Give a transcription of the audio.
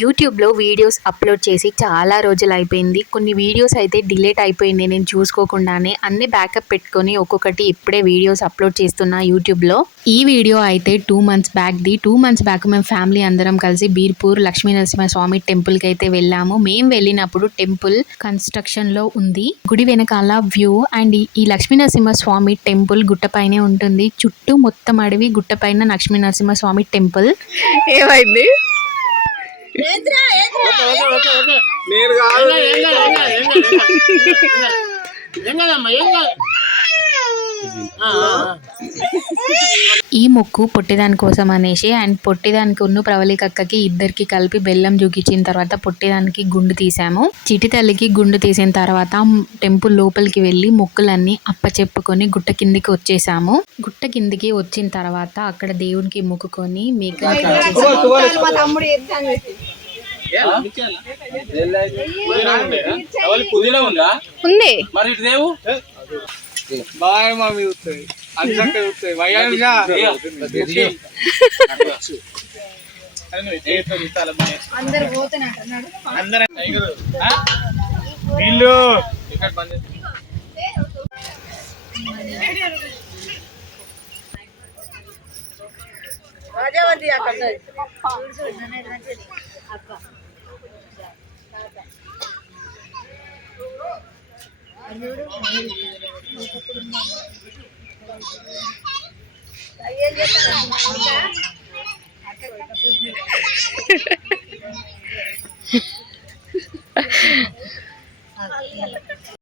యూట్యూబ్లో videos upload చేసి చాలా రోజులు అయిపోయింది. కొన్ని వీడియోస్ అయితే డిలీట్ అయిపోయింది నేను చూసుకోకుండానే. అన్ని బ్యాకప్ పెట్టుకొని ఒక్కొక్కటి ఇప్పుడే వీడియోస్ అప్లోడ్ చేస్తున్నా యూట్యూబ్లో. ఈ వీడియో అయితే 2 months బ్యాక్ది. 2 months బ్యాక్ మేము ఫ్యామిలీ అందరం కలిసి బీర్పూర్ లక్ష్మీనరసింహస్వామి టెంపుల్కి అయితే వెళ్ళాము. మేము వెళ్ళినప్పుడు టెంపుల్ కన్స్ట్రక్షన్లో ఉంది. గుడి వెనకాల వ్యూ అండ్ ఈ లక్ష్మీనరసింహస్వామి టెంపుల్ గుట్టపైనే ఉంటుంది. చుట్టూ మొత్తం అడవి, గుట్టపైన లక్ష్మీనరసింహస్వామి టెంపుల్. ఏమైంది? ఈ మొక్కు పొట్టిదాని కోసం అనేసి అండ్ పొట్టిదానికి ఉన్న ప్రవళికక్కకి ఇద్దరికి కలిపి బెల్లం జూకిచ్చిన తర్వాత పొట్టిదానికి గుండు తీసాము. చిటి తల్లికి గుండు తీసిన తర్వాత టెంపుల్ లోపలికి వెళ్ళి మొక్కులన్నీ అప్పచెప్పుకొని గుట్ట కిందికి వచ్చేసాము. గుట్ట కిందికి వచ్చిన తర్వాత అక్కడ దేవునికి మొక్కుకొని మేకని ఉంది.